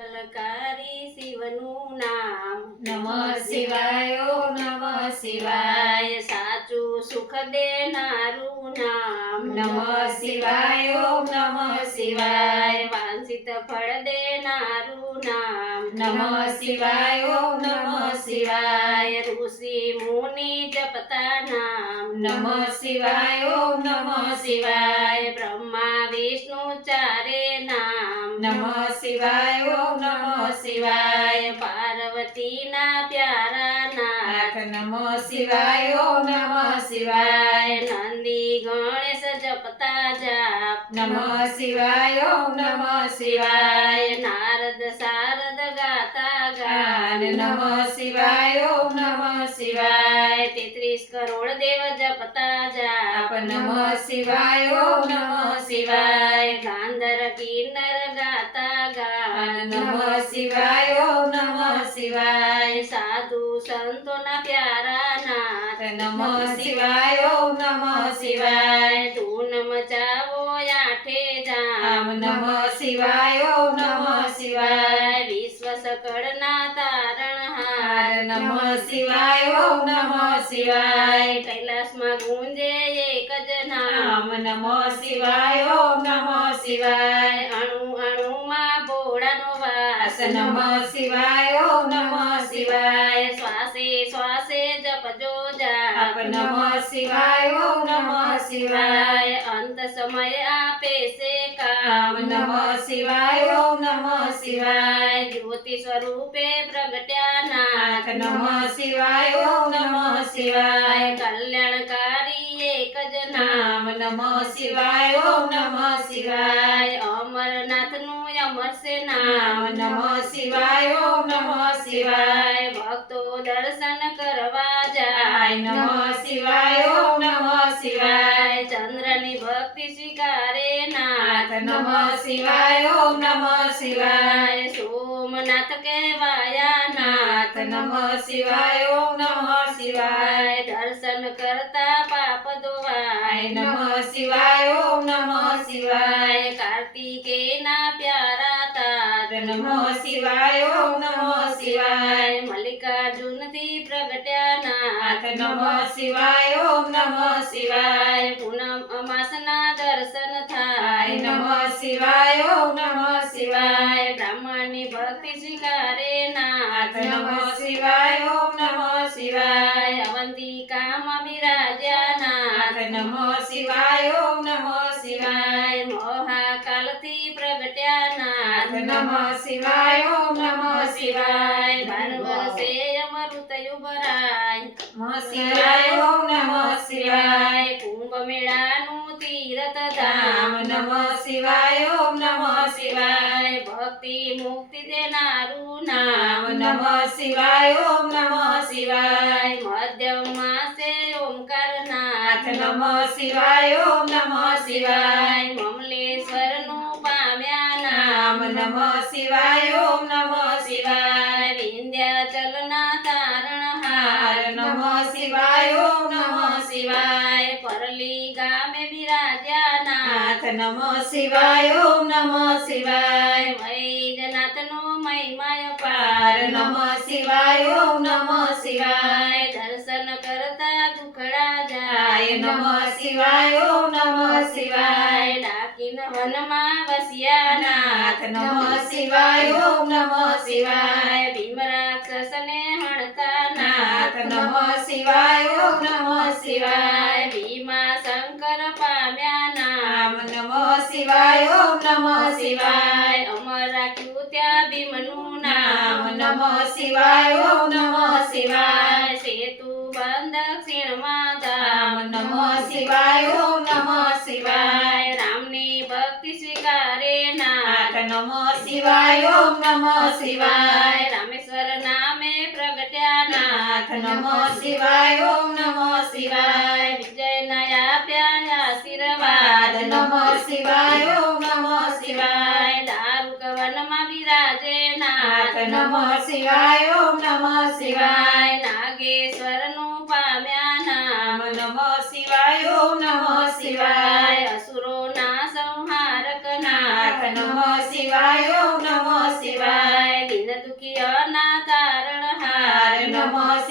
મંગલકારી શિવનું નામ નમઃ શિવાય ઓમ નમઃ શિવાય સાચું સુખ દેનારું નામ નમઃ શિવાય ઓમ નમઃ શિવાય વાંછિત ફળ દેનારું નામ નમઃ શિવાય ઓમ નમઃ શિવાય ઋષિ મુનિ જપતા નામ નમઃ શિવાય ઓમ નમઃ શિવાય બ્રહ્મા વિષ્ણુ ચારે નામ નમઃ શિવાય ઓમ નમઃ શિવાય પાર્વતીના પ્યારા નાથ નમઃ શિવાય ઓમ નમઃ શિવાય નંદી ગણેશ જપતા જાપ નમઃ શિવાય ઓમ નમઃ શિવાય નારદ શારદ ગાતા ગાન નમઃ શિવાય ઓમ નમઃ શિવાય 33 કરોડ દેવ જપતા જાપ નમઃ શિવાય ઓમ નમઃ શિવાય ગાંધર કિન્નર ગાતા ગાન નમઃ શિવાય ઓમ નમઃ શિવાય સાધુ સંતોના પ્યારા નાથ નમઃ શિવાય ઓમ નમઃ શિવાય ધૂન મચાવો આઠે જામ નમઃ શિવાય ઓમ નમઃ શિવાય વિશ્વ સકળના તારણહાર નમઃ શિવાય ઓમ નમઃ શિવાય કૈલાસમાં ગુંજે એક જ નામ નમઃ શિવાય ઓમ નમઃ શિવાય અણુ અણુમાં ભોળાનો વાસ નમઃ શિવાય ઓમ નમઃ શિવાય શ્વાસે શ્વાસે જપજો જાપ નમઃ શિવાય ઓમ નમઃ શિવાય અંત સમય આપે છે કામ નમઃ શિવાય ઓમ નમઃ શિવાય જ્યોતિ સ્વરૂપે પ્રગટ્યા નાથ નમઃ શિવાય ઓમ નમઃ શિવાય કલ્યાણકારી એક જ નામ નમઃ શિવાય ઓમ નમઃ શિવાય અમરનાથનું અમર છે નામ નમઃ શિવાય ઓમ નમઃ શિવાય ભક્તો દર્શન કરવા જાય નમઃ શિવાય ઓમ નમઃ શિવાય ચંદ્રની ભક્તિ સ્વીકારે નાથ નમઃ શિવાય ઓમ નમઃ શિવાય સોમનાથ કહેવાયા નાથ નમઃ શિવાય ઓમ નમઃ શિવાય દર્શન કરતા પાપ ધોવાય નમઃ શિવાય ઓમ નમઃ શિવાય કાર્તિકેયના પ્યારા તાત નમઃ શિવાય ઓમ નમઃ શિવાય મલ્લિકાર્જુનથી પ્રગટ્યા નાથ નમઃ શિવાય ઓમ નમઃ શિવાય પૂનમ અમાસના દર્શન થાય નમઃ શિવાય ઓમ નમઃ શિવાય બ્રાહ્મણની ભક્તિ સ્વીકારે નાથ નમઃ શિવાય ઓમ નમઃ શિવાય અવંતિકામાં બિરાજ્યા નાથ નમઃ શિવાય ઓમ નમઃ શિવાય મહાકાલથી પ્રગટ્યા નાથ નમઃ શિવાય ઓમ નમઃ શિવાય બાર વર્ષે અમૃતયુ ભરાય નમઃ શિવાય ઓમ નમઃ શિવાય કુંભ મેળાનું તીર્થ ધામ નમઃ શિવાય ઓમ નમઃ શિવાય ભક્તિ મુક્તિ દેનારું નામ નમઃ શિવાય ઓમ નમઃ શિવાય મધ્યમ માસે ઓમકાર નાથ નમઃ શિવાય ઓમ નમઃ શિવાય મમલેશ્વરનું પામ્યા નામ નમઃ શિવાય ઓમ નમઃ શિવાય વિંધ્યાચલના તારણહાર નમઃ શિવાય ઓમ નમઃ શિવાય પરલી ગામે બિરાજ્યા નાથ નમઃ શિવાય ઓમ નમઃ શિવાય વૈજનાથનો મહિમાય પાર નમઃ શિવાય ઓમ નમઃ શિવાય દર્શન કરતા દુખડા જાય નમઃ શિવાય ઓમ નમઃ શિવાય ડાકીન વનમાં વસ્યા નાથ નમઃ શિવાય ઓમ નમઃ શિવાય ભીમ રાક્ષસને હણતા નાથ નમઃ શિવાય ઓમ નમઃ શિવાય ભીમા શંકર પામ્યા નામ નમઃ શિવાય ઓમ નમઃ શિવાય અમર રાખ્યું ત્યાં ભીમનું નામ નમઃ શિવાય ઓમ નમઃ શિવાય સેતુ બંધ દક્ષિણમાં ધામ નમઃ શિવાય ઓમ નમઃ શિવાય રામની ભક્તિ સ્વીકારે નાથ નમઃ શિવાય ઓમ નમઃ શિવાય રામેશ્વર નામે પ્રગટ્યા નાથ નમઃ શિવાય ઓમ નમઃ શિવાય વિજયના આપ્યા આશીર્વાદ નમઃ શિવાય ઓમ નમઃ શિવાય દારૂક વનમાં બિરાજે નાથ નમઃ શિવાય ઓમ નમઃ શિવાય નાગેશ્વરનું પામ્યા નામ નમઃ શિવાય ઓમ નમઃ શિવાય અસુરોના સંહારક નાથ નમઃ શિવાય ઓમ નમઃ શિવાય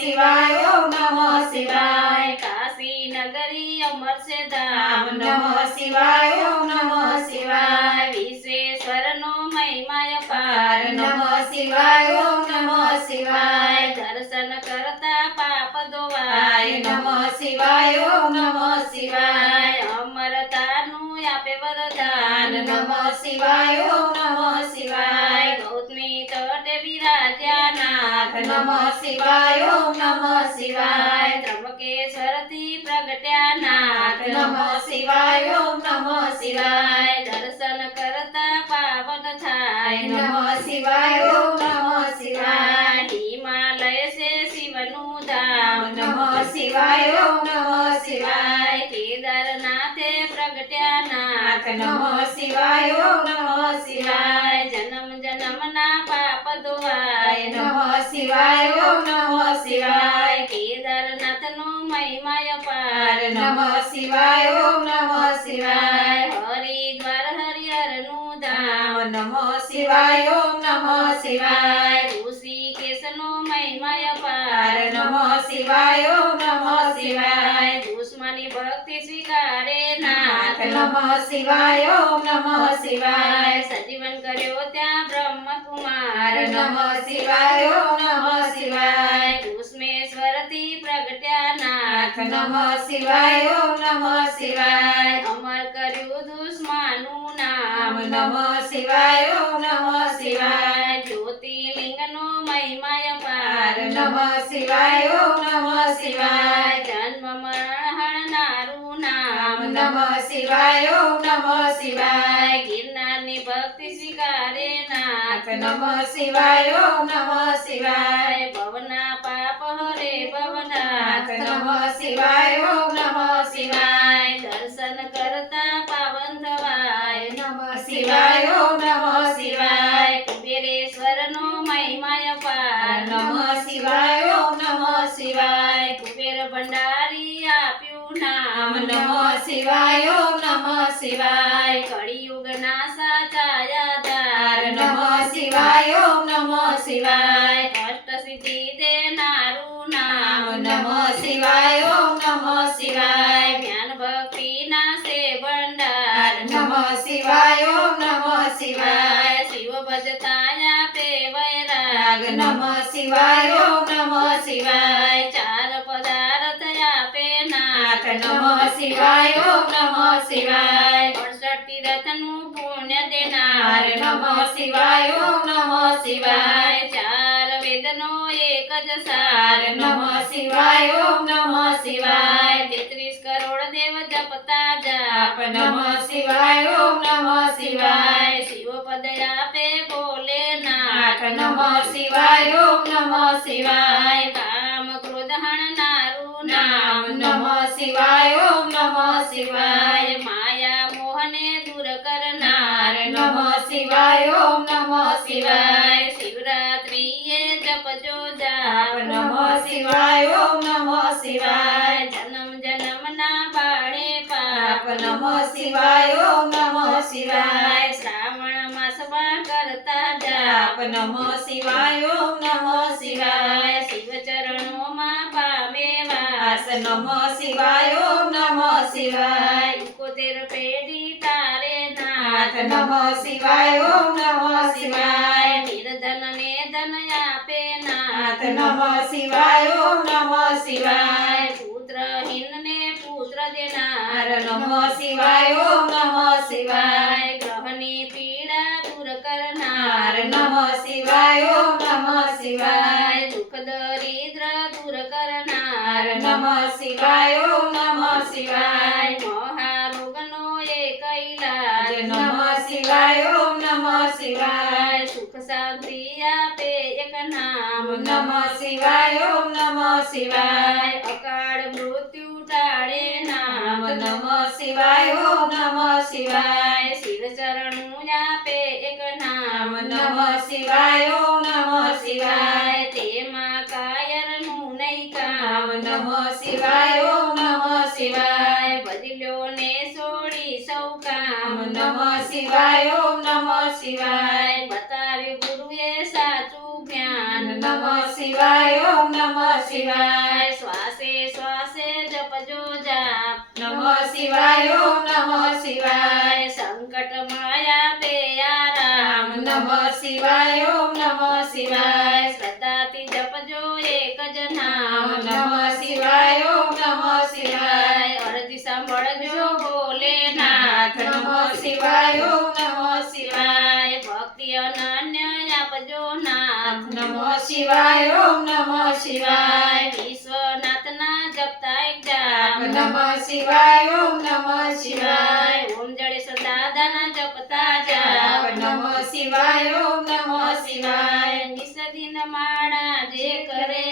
શિવાય ઓમ નમઃ શિવાય કાશી નગરી અમર છે ધામ નમઃ શિવાય ઓમ નમઃ શિવાય વિશ્વેશ્વરનો મહિમા પાર અપાર નમઃ શિવાય ઓમ નમઃ શિવાય દર્શન કરતા પાપ શિવાય ધોવાય નમઃ શિવાય ઓમ નમઃ શિવાય અમરતાનું આપે વરદાન નમઃ શિવાય ઓમ નમઃ શિવાય ગૌતમી તટે બિરાજ્યા નાથ નમઃ શિવાય ઓમ નમઃ શિવાય ત્રંબકેશ્વરથી પ્રગટ્યા નાથ નમઃ શિવાય ઓમ નમઃ શિવાય દર્શન કરતા પાવન થાય નમઃ શિવાય ઓમ નમઃ શિવાય હિમાલય છે શિવનું ધામ નમઃ શિવાય ઓમ નમઃ શિવાય કેદારનાથે પ્રગટ્યા નાથ નમઃ શિવાય ઓમ નમઃ શિવાય જન્મ જન્મના પાપ ધોવાય નમઃ શિવાય ઓમ નમઃ શિવાય કેદારનાથનો મહિમા અપાર નમઃ શિવાય ઓમ નમઃ શિવાય હરિદ્વાર હરિહરનું ધામ નમઃ શિવાય ઓમ નમઃ શિવાય ઋષિકેશનો મહિમા અપાર નમઃ શિવાય ઓમ નમઃ શિવાય દુશ્મની ભક્તિ સ્વીકારે નાથ નમઃ શિવાય ઓમ નમઃ શિવાય સજીવન કર્યો ત્યાં બ્રહ્મકુમાર નમઃ શિવાય ઓમ નમઃ શિવાય કુષ્મેશ્વરથી પ્રગટ્યા નાથ નમઃ શિવાય ઓમ નમઃ શિવાય અમર કર્યું દુશ્મનનું નામ નમઃ શિવાય ઓમ નમઃ શિવાય જ્યોતિર્લિંગનો મહિમા અપાર નમઃ શિવાય ઓમ નમઃ શિવાય જન્મ મરણ હણનારું નામ નમઃ શિવાય ઓમ નમઃ શિવાય ગિરનારની ભક્તિ સ્વીકારે નાથ નમઃ શિવાય ઓમ નમઃ શિવાય ભવના પાપ હરે ભવનાથ નમઃ શિવાય ઓમ નમઃ શિવાય દર્શન કરતા પાવન થવાય નમઃ શિવાય ઓમ નમઃ શિવાય કુબેરેશ્વરનો મહિમા અપાર નમઃ શિવાય ઓમ નમઃ શિવાય કુબેર ભંડારી આપ્યું નામ નમઃ શિવાય ઓમ નમઃ શિવાય કળિયુગના સાચા આધાર નમઃ શિવાય ઓમ નમઃ શિવાય અષ્ટસિદ્ધિ દેનારું નામ નમઃ શિવાય ઓમ નમઃ શિવાય જ્ઞાન ભક્તિના છે ભંડાર નમઃ શિવાય ઓમ નમઃ શિવાય શિવ ભજતા આપે વૈરાગ નમઃ શિવાય ઓમ નમઃ શિવાય ચાર પદાર્થ આપે નાથ નમઃ શિવાય ઓમ નમઃ શિવાય 68 તીર્થનું પુણ્ય દેનાર નમઃ શિવાય ઓમ નમઃ શિવાય ચાર વેદનો એક જ સાર નમઃ શિવાય ઓમ નમઃ શિવાય 33 કરોડ દેવ જપતા જાપ નમઃ શિવાય ઓમ નમઃ શિવાય શિવ પદ આપે ભોલેનાથ નમઃ શિવાય ઓમ નમઃ શિવાય કામ ક્રોધ હણનારું નામ નમઃ શિવાય ઓમ નમઃ શિવાય માયા મોહને દૂર કરનાર નમઃ શિવાય ઓમ નમઃ શિવાય શિવરાત્રિએ જપજો જાપ નમઃ શિવાય ઓમ નમઃ શિવાય જન્મ જન્મના બાળે પાપ નમઃ શિવાય ઓમ નમઃ શિવાય શ્રાવણ માસમાં કરતા જાપ નમઃ શિવાય ઓમ નમઃ શિવાય શિવ ચરણોમાં પામે વાસ નમઃ શિવાય ઓમ નમઃ શિવાય 71 પેઢી તારે નાથ નમઃ શિવાય ઓમ નમઃ શિવાય નિર્ધન ને ધન આપે નાથ નમઃ શિવાય ઓમ નમઃ શિવાય પુત્રહીન ને પુત્ર દેનાર નમઃ શિવાય ઓમ નમઃ શિવાય ગ્રહની પીડા દૂર કરનાર નમઃ શિવાય ઓમ નમઃ શિવાય દુઃખ દરિદ્ર દૂર કરનાર નમઃ શિવાય ઓમ નમઃ શિવાય મહારોગનો એક ઈલાજ નમઃ શિવાય ઓમ નમઃ શિવાય સુખ શાંતિ આપે એક નામ નમઃ શિવાય ઓમ નમઃ શિવાય અકાળ મૃત્યુ ટાળે નામ નમઃ શિવાય ઓમ નમઃ શિવાય શિવ ચરણું આપે એક નામ નમઃ શિવાય ઓમ નમઃ શિવાય તેમાં કાયરનું નહીં કામ નમઃ શિવાય ઓમ નમઃ શિવાય બદલ્યો ને છોડી સૌ કામ નમઃ શિવાય ઓમ નમઃ શિવાય બતાવ્યું ગુરુએ સાચું જ્ઞાન નમઃ શિવાય ઓમ નમઃ શિવાય શ્વાસે શ્વાસે જપજો જાપ નમઃ શિવાય ઓમ નમઃ શિવાય સંકટ માયા પે આરામ નમઃ શિવાય ઓમ નમઃ શિવાય શ્રદ્ધાથી જપજો એક જ નામ નમઃ શિવાય ઓમ નમઃ શિવાય અરજી સાંભળજો ભોલેનાથ નમઃ શિવાય ઓમ નમઃ શિવાય ભક્તિ અનન્ય આપજો નાથ નમઃ શિવાય ઓમ નમઃ શિવાય વિશ્વનાથના જપતા એક જાપ નમઃ શિવાય ઓમ નમઃ શિવાય ઓમ જડેશ દાદાના જપતા જાપ નમઃ શિવાય ઓમ નમઃ શિવાય નિષદિન માળા જે કરે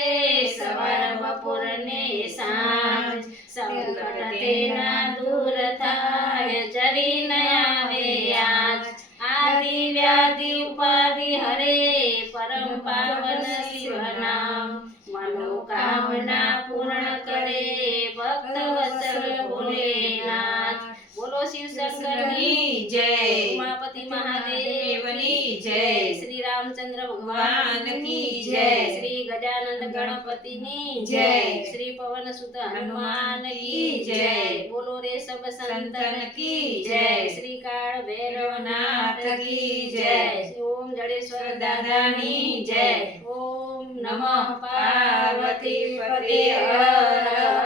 સવાર બપોર ને સાંજ સંકટ તેના દૂર થાય જરી ન આવે આજ આદિ વ્યાધિ ઉપાધિ હરે પરમ પાવન શિવ નામ મનોકામના પૂર્ણ કરે ભક્ત વત્સલ ભોલેનાથ બોલો શિવ શંકરની જય ઉમાપતિ મહાદેવની જય શ્રી રામચંદ્ર ભગવાન કી જય શ્રી ગજાનંદ ગણપતિની જય શ્રી પવન સુત હનુમાન કી જય બોલો રે સબ સંતન કી જય શ્રી કાળ ભૈરવનાથ કી જય ઓમ જડેશ્વર દાદાની જય ઓમ નમઃ પાર્વતી પતે હર